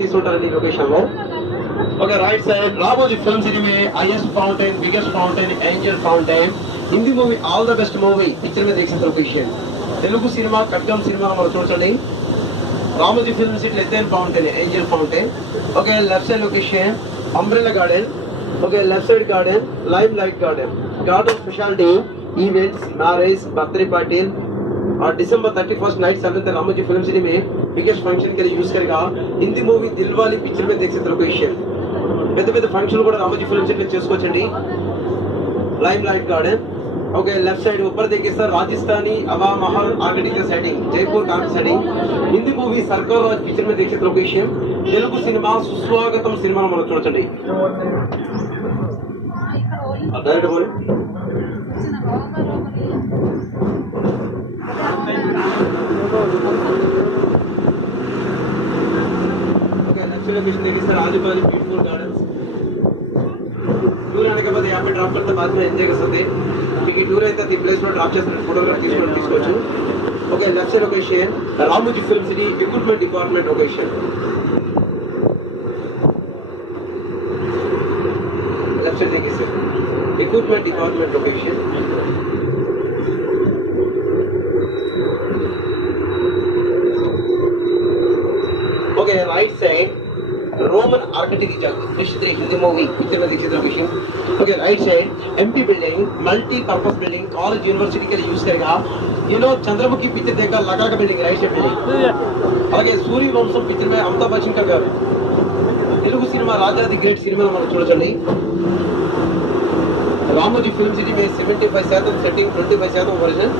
తీసుకుంటారండి ఈ లొకేషన్ లో. Okay, right side Ramoji film city में highest fountain, biggest fountain, angel fountain, Hindi movie all the best movie picture में देख सकते location. Telugu cinema Khadgam cinema మనం చూడండి. రామోజీ ఫిల్మ్ సిటీ ఎత్తైన fountain angel fountain. Okay, left side location umbrella garden. Okay, left side garden lime light garden. Garden speciality events, marriage, birthday party और दिसंबर 31 night 7 Ramoji film city में biggest function के लिए use करेगा. Hindi movie Dilwali picture में देख सकते लोकेशन. పెద్ద పెద్ద ఫంక్షన్ కూడా రామోజీ ఫిల్మ్ సిటీ में చేసుకోవచ్చండి. Lime light garden. Okay, left side ऊपर देखिए सर राजस्थानी हवा महल आर्किटेक्चर सेटिंग जयपुर का सेटिंग. हिंदी मूवी सरकार राज पिक्चर में देख सकते लोकेशन. తెలుగు సినిమా సుస్వాగతం సినిమా మనం చూడండి. డైరెక్ట్ బోల్. ओके, लेफ्ट लोकेशन देखिए सर आजूबाजू ब्यूटीफुल गार्डन्स. टूर आने के बाद यहाँ पे ड्रॉप करते बाद में एंजॉय कर सकते. మీకు టూర్ అయితే ఈ ప్లేస్ లో డ్రాప్ చేస్తారు, ఫోటోగ్రాఫ్ తీసుకోవచ్చు. Okay, left side location Ramoji film city equipment department location. Left side देखिए sir equipment department location. Okay, right side Roman architecture Hindi movie picture में देखिए location. Okay, right side MP building multi purpose building college university के लिए use करेगा. ये लोग Chandramukhi picture देखा लगा का building right side building. Okay, Suryavansham picture में अमिताभ बच्चन का घर. Telugu cinema Raja the great cinema మనం చూడండి. रामोजी फिल्म सिटी में 75% सेटिंग, 25% वर्जन.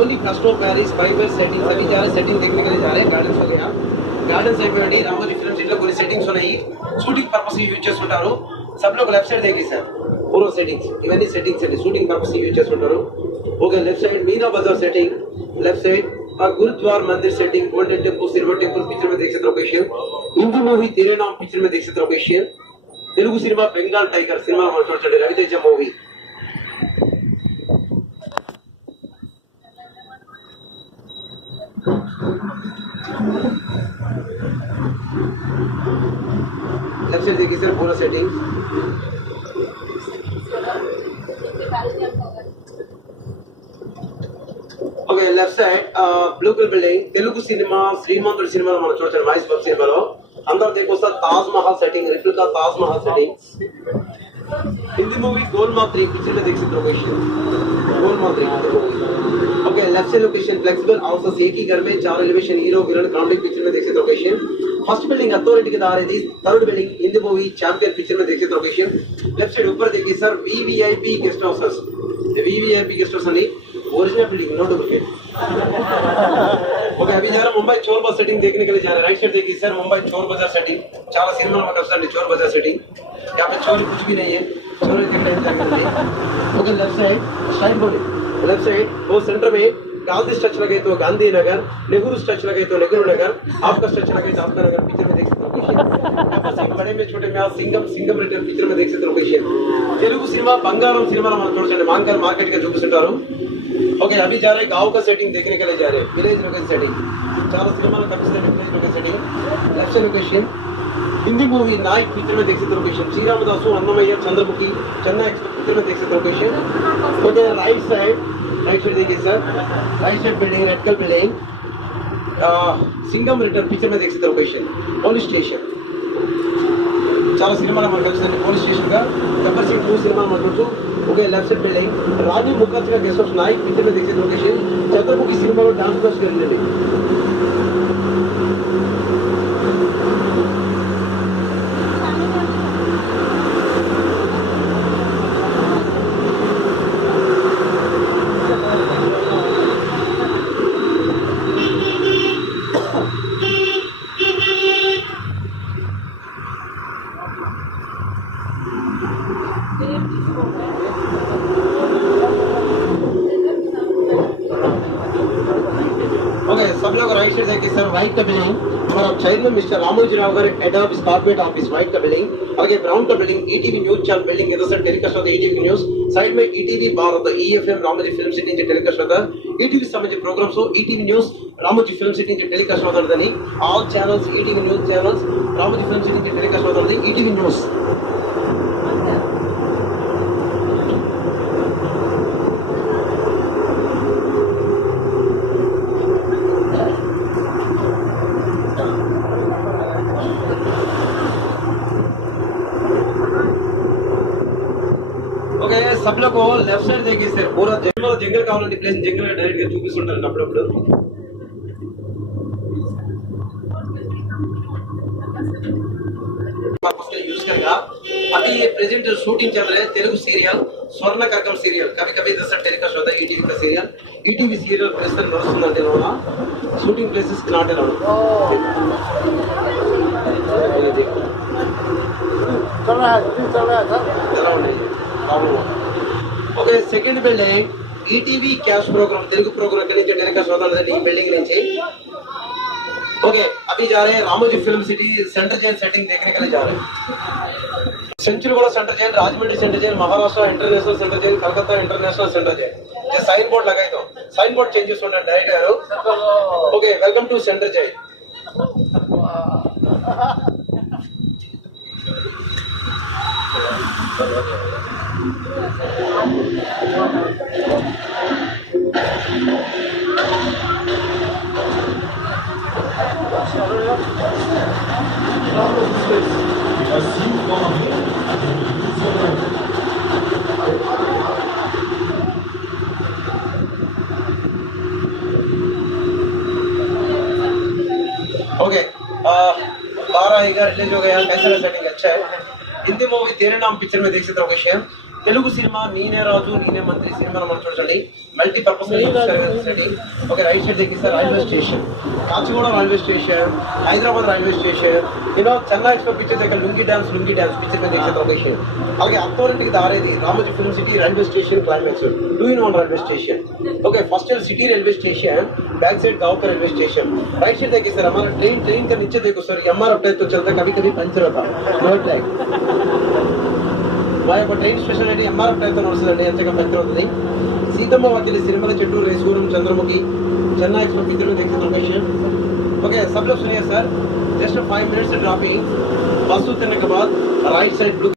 ओनली कस्टो पैरिस फाइबर सेटिंग सभी जा रहे. सेटिंग देखने के लिए जा रहे हैं. गार्डन्स हो गया, गार्डन्स అయిపోయాయి. రామోజీ ఫిల్మ్ సిటీలో కొన్ని సెట్టింగ్స్ ఉన్నాయి, షూటింగ్ పర్పస్ యూజ్ చేస్తుంటారు. सब लोग लेफ्ट साइड देखिए सर पूरा सेटिंग्स इवన్నీ సెట్టింగ్స్ అండి, షూటింగ్ పర్పస్ యూజ్ చేస్తుంటారు. ఓకే, లెఫ్ట్ సైడ్ मीना बाजार सेटिंग, लेफ्ट साइड और गुरुद्वार मंदिर setting, golden temple, silver temple picture में देख सकते लोकेशन. हिंदी मूवी तेरे नाम पिक्चर में देख सकते location. Telugu cinema Bengal Tiger cinema మనం చూడండి, రవితేజ మూవీ. लेफ्ट साइड देखिए सर पूरा setting. Okay, left side blue colour building Telugu cinema Srimanthudu సినిమాలో మనం చూడండి. వాయిస్ బాబ్ సినిమాలో अंदर देखो sir Taj Mahal setting, replica Taj Mahal setting. Hindi movie Golmaal 3 picture में देख सकते हो location. Golmaal 3 okay, left side location flexible houses एक ही घर में 4 elevation hero villain comedy picture में देख सकते हो लोकेशन. फर्स्ट बिल्डिंग अथॉरिटी के दार है. Third building Hindi movie Champion picture में देख सकते हो लोकेशन. लेफ्ट साइड ऊपर देखिए sir VVIP guest houses. VVIP guest house नहीं, original building no duplicate. Okay, अभी जा रहा मुंबई चोर बाजार सेटिंग देखने के लिए जा रहे हैं. राइट साइड देखिए सर मुंबई चोर बाजार सेटिंग. చాలా సినిమాలు మనకు వస్తాయండి चोर बाजार सेटिंग. यहाँ पे चोरी कुछ भी नहीं है, चोरी देखने जाएंगे. ओके, लेफ्ट साइड स्टाइल बोले. लेफ्ट साइड वो सेंटर में गांधी स्टैच लगे तो गांधी नगर, नेहरू स्टैच लगे तो नेहरू नगर, आपका स्टैच लगे तो आपका नगर पिक्चर में देख सकते हो लोकेशन. बड़े में छोटे में सिंगम सिंगम रिटर्न पिक्चर में देख सकते हो लोकेशन. తెలుగు సినిమా బంగారం సినిమాలో మనం చూడండి మాంకర్ మార్కెట్ గా చూపిస్తుంటారు. ओके, अभी जा रहे गांव का सेटिंग देखने के लिए जा रहे हैं. विलेज लोकेशन सेटिंग చాలా సినిమాలు కనిపిస్తాయి. Village location setting. Left side location Hindi movie Nayak picture में देख सकते location. Sri Ramadasu Annamayya Chandramukhi Chennai Express picture में देख सकते लोकेशन. ओके, राइट साइड देखिए sir right side building red colour building Singam return picture में देख सकते लोकेशन. పోలీస్ స్టేషన్ చాలా సినిమాలు మనకు కనిపిస్తాయి. పోలీస్ స్టేషన్ का गब्बर सिंह 2 सिनेमा మనం చూడొచ్చు. Okay, left side building Rani Mukherjee का गेस्ट हाउस नायक पिक्चर में देख सकते लोकेशन. चंद्रमुखी सिनेमा में डांस क्लास कर रही है. देखिए सर व्हाइट का बिल्डिंग हमारा chairman mister Ramoji Rao garu head office corporate office white का बिल्डिंग అలాగే ब्राउन का building ETV news channel building इधर से टेलीकास्ट होता है ఈటీవీ న్యూస్ साइड में ETV Bharat EFM Ramoji film city నుంచి టెలికాస్ట్ होता है ఈటీవీ సంబంధించిన programmes ETV news Ramoji film city నుంచి టెలికాస్ట్ అవుతుందని all channels ETV news channels Ramoji film city నుంచి టెలికాస్ట్ అవుతుంది ఈటీవీ న్యూస్ ఓకే सब लोग को लेफ्ट साइड देखिए सर पूरा जंगल కావాలండి ప్లేస్ జంగల్ డైరెక్ట్ గా చూపిస్తుంటారు అప్పుడప్పుడు यूज करेगा अभी ये प्रेजेंट शूटिंग चल रहा है तेलुगु सीरियल स्वर्ण कर्कम सीरियल कभी कभी इधर से टेलीकास्ट होता है ईटीवी का सीरियल ईटीवी सीरियल प्लेस नడుస్తుందండి లోన షూటింగ్ ప్లేసెస్ కి నాట్ అలౌడ్ चल रहा है sir okay second building ETV कैश प्रोग्राम तेलुगु प्रोग्राम के नीचे टेलीकास्ट होता है ఈ बिल्डिंग नीचे ओके अभी जा रहे हैं Ramoji film city central jail setting देखने के लिए जा रहे हैं Chanchalguda central jail Rajahmundry central jail Maharashtra international central jail Calcutta international central jail ये साइन बोर्ड लगाए तो साइन बोर्ड चेंजेस होना direct okay welcome to central jail okay 12 release हो गया कैसा सेटिंग अच्छा है हिंदी मूवी तेरे नाम पिक्चर में देख सकते हो विषय తెలుగు సినిమా నీనే రాజు నీనే మంత్రి సినిమా మనం చూడండి మల్టీ పర్పస్ యూజ్ కरेंगे सेटिंग ओके राइट साइड देखिए sir railway station Kacheguda railway station Hyderabad railway station ఇనో చెన్నై ఎక్స్ప్రెస్ పిక్చర్ దగ్గర లుంగి డాన్స్ పిక్చర్ में देख सकते हो विषय అలాగే అత్తోరింటికి దారేది Ramoji film city railway station climax 2 in 1 railway station okay first city railway station back side गांव का रेलवे स्टेशन राइट साइड देखिए सर हमारा ट्रेन का नीचे देखो सर एमआरएफ टाइप तो चलता है कभी कभी पंचर होता रोड लाइन वहाँ पर ट्रेन स्पेशलिटी एमआरएफ टाइप तो नడుస్తుందండి అంతగా పంచర్ అవుతుంది సీతమ్మ వాకిలి సిరిమల చెట్టు రేసూరం చంద్రముఖి చెన్నై ఎక్స్ప్రెస్ పిక్చర్ में देख सकते हो विषय ओके सब लोग सुनिए सर जस्ट 5 minutes ड्रॉपिंग बस उतरने के बाद राइट साइड